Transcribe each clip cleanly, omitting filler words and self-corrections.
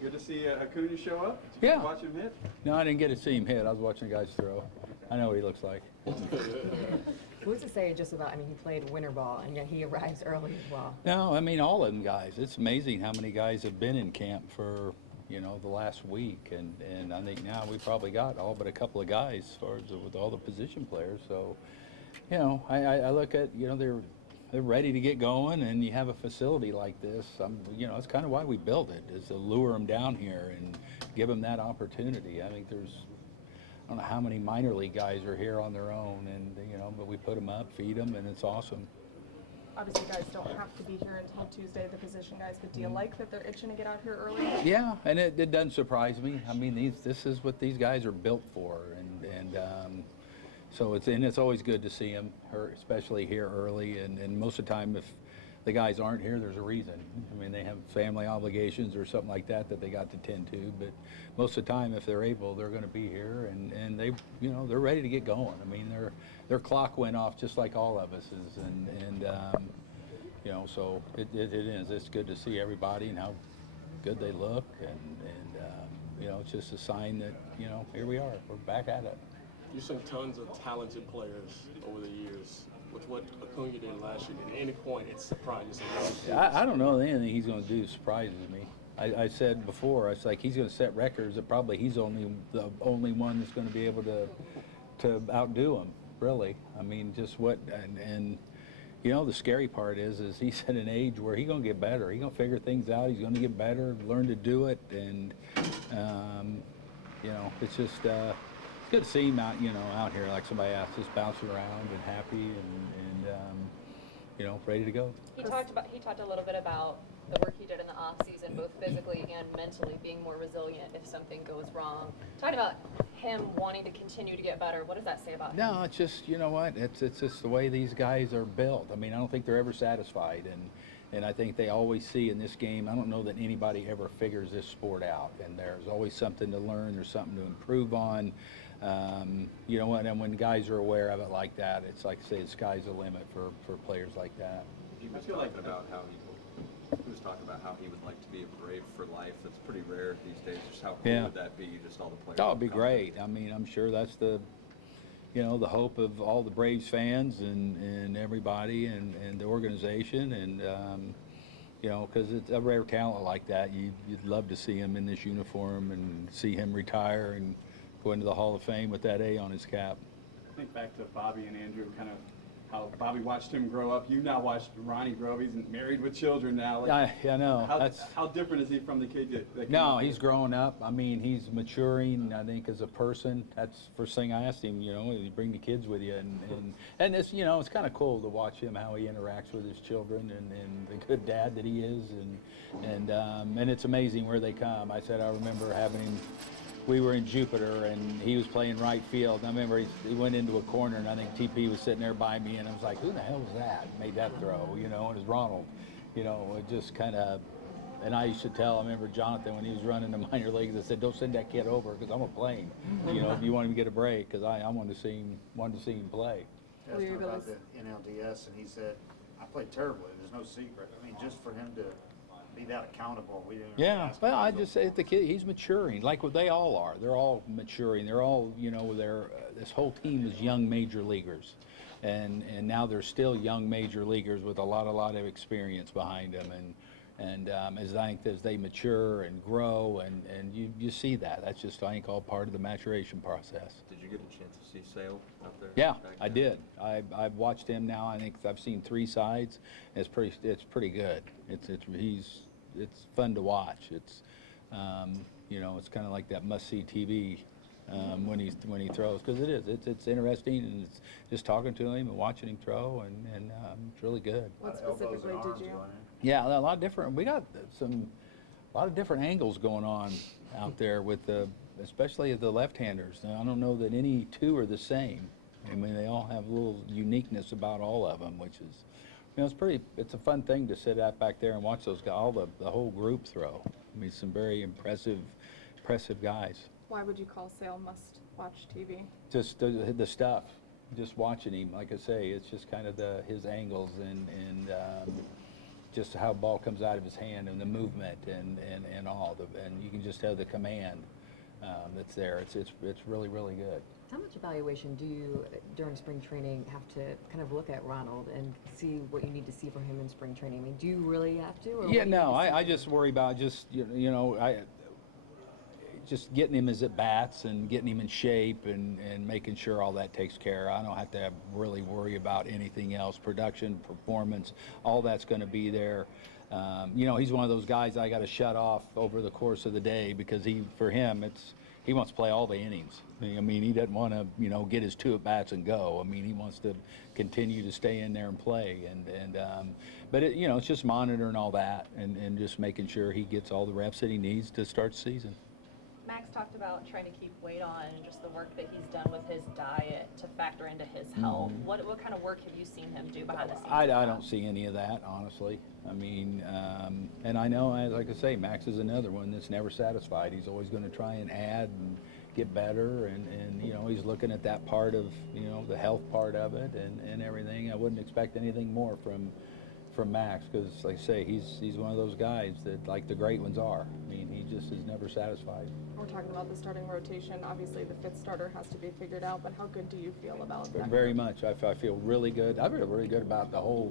Good to see Acuña show up. Did you Yeah. watch him hit? No, I didn't get to see him hit. I was watching the guys throw. I know what he looks like. Who's to say just about, I mean, he played winter ball, and yet he arrives early as well. No, I mean, all of them guys. It's amazing how many guys have been in camp for, the last week. And I think now we probably got all but a couple of guys as far as with all the position players. So, I look at, they're ready to get going, and you have a facility like this. It's kind of why we built it, is to lure them down here and give them that opportunity. I think I don't know how many minor league guys are here on their own, and but we put them up, feed them, and it's awesome. Obviously, guys don't have to be here until Tuesday, the position guys, but do you like that they're itching to get out here early? Yeah, and it doesn't surprise me. I mean, this is what these guys are built for, and so it's always good to see them, especially here early. And most of the time, if the guys aren't here, there's a reason. I mean, they have family obligations or something like that they got to tend to. But most of the time, if they're able, they're going to be here, and they, they're ready to get going. I mean, their clock went off just like all of us is, so it is. It's good to see everybody and how good they look, and it's just a sign that here we are. We're back at it. You've seen tons of talented players over the years. With what Acuña did last year, at any point, it's surprising. I don't know that anything he's going to do surprises me. I said before, it's like he's going to set records that probably he's the only one that's going to be able to outdo him, really. I mean, just what, and the scary part is he's at an age where he's going to get better. He's going to figure things out. He's going to get better, learn to do it, and, it's just, it's good to see him out here, like somebody asked, just bouncing around and happy and ready to go. He talked a little bit about the work he did in the off season, both physically and mentally, being more resilient if something goes wrong. Talking about him wanting to continue to get better. What does that say about him? No, it's just it's just the way these guys are built. I mean, I don't think they're ever satisfied, and I think they always see in this game. I don't know that anybody ever figures this sport out, and there's always something to learn. There's something to improve on. And when guys are aware of it like that, it's like I say, the sky's the limit for players like that. He was talking about how he would like to be a Brave for life. That's pretty rare these days. Just how cool would that be? Just all the players. Oh, it'd be great. I mean, I'm sure that's the hope of all the Braves fans and everybody and the organization, and because it's a rare talent like that. You'd love to see him in this uniform and see him retire and go into the Hall of Fame with that A on his cap. I think back to Bobby and Andrew, kind of how Bobby watched him grow up. You now watched Ronnie grow up. He's married with children now. I know. How different is he from the kid that No, he's growing up. I mean, he's maturing, I think, as a person. That's the first thing I asked him, you bring the kids with you. And it's, it's kind of cool to watch him, how he interacts with his children and the good dad that he is. And it's amazing where they come. I remember having him. We were in Jupiter, and he was playing right field. And I remember he went into a corner, and I think TP was sitting there by me, and I was like, who the hell was that? Made that throw, and it was Ronald. It just kind of, and I used to tell, I remember Jonathan when he was running the minor leagues, I said, don't send that kid over because I'm a plane. If you want him to get a break, because I wanted to see him play. Asked him about the NLDS, and he said, I played terribly. There's no secret. I mean, just for him to be that accountable. Yeah, well, I just say the kid, he's maturing, like what they all are. They're all maturing. They're all, this whole team is young major leaguers, and now they're still young major leaguers with a lot of experience behind them, and as they mature and grow, and you see that. That's just, I think, all part of the maturation process. Did you get a chance to see Sale out there? Yeah, I did. I've watched him now. I think I've seen 3 sides. It's pretty good. It's fun to watch. It's it's kind of like that must-see TV when he throws, because it is. It's interesting, and it's just talking to him and watching him throw, and it's really good. What specifically did you? Yeah, a lot of different. We got a lot of different angles going on out there with especially the left-handers. Now, I don't know that any 2 are the same. I mean, they all have a little uniqueness about all of them, which is. It's a fun thing to sit back there and watch those guys, the whole group throw. I mean, some very impressive guys. Why would you call Sale must-watch TV? Just the stuff, just watching him. Like I say, it's just kind of his angles and just how the ball comes out of his hand and the movement and all. And you can just have the command that's there. It's really, really good. How much evaluation do you, during spring training, have to kind of look at Ronald and see what you need to see from him in spring training? I mean, do you really have to? Or Yeah, what do you no, need to see I from just him? worry about just, just getting him his at-bats and getting him in shape and making sure all that takes care. I don't have to really worry about anything else. Production, performance, all that's going to be there. He's one of those guys I got to shut off over the course of the day because for him, he wants to play all the innings. I mean, he doesn't want to, get his 2 at-bats and go. I mean, he wants to continue to stay in there and play. But it's just monitoring all that and just making sure he gets all the reps that he needs to start the season. Max talked about trying to keep weight on and just the work that he's done with his diet to factor into his health. What kind of work have you seen him do behind the scenes? I don't see any of that, honestly. I mean, and I know, like I say, Max is another one that's never satisfied. He's always going to try and add and get better, and he's looking at that part of, the health part of it and everything. I wouldn't expect anything more from Max because, like I say, he's one of those guys that, like the great ones are. I mean, he just is never satisfied. We're talking about the starting rotation. Obviously, the 5th starter has to be figured out, but how good do you feel about that? Very much. I feel really good. I feel really good about the whole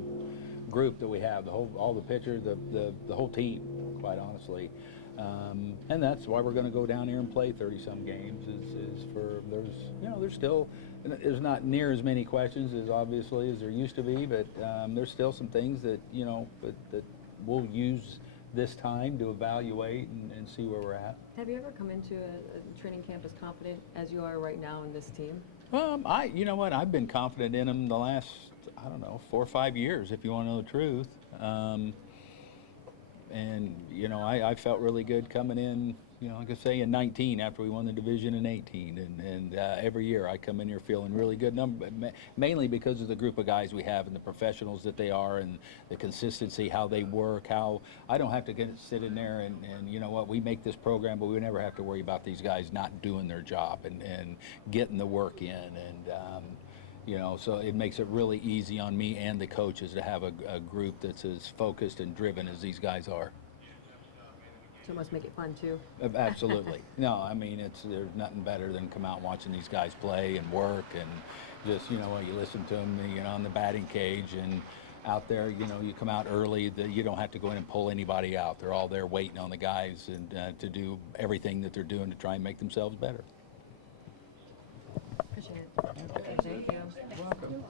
group that we have, all the pitchers, the whole team, quite honestly. And that's why we're going to go down here and play 30-some games. Is for there's not near as many questions as obviously as there used to be, but there's still some things that that we'll use this time to evaluate and see where we're at. Have you ever come into a training camp as confident as you are right now in this team? I've been confident in him the last, 4 or 5 years, if you want to know the truth. I felt really good coming in, like I say, in 19 after we won the division in 18. And every year I come in here feeling really good, mainly because of the group of guys we have and the professionals that they are and the consistency, how they work, how I don't have to sit in there and we make this program, but we never have to worry about these guys not doing their job and getting the work in. And so it makes it really easy on me and the coaches to have a group that's as focused and driven as these guys are. So it must make it fun too. Absolutely. No, I mean, there's nothing better than come out watching these guys play and work and just, you listen to them, on the batting cage and out there, you come out early, you don't have to go in and pull anybody out. They're all there waiting on the guys and to do everything that they're doing to try and make themselves better. Appreciate it. Thank you. Welcome.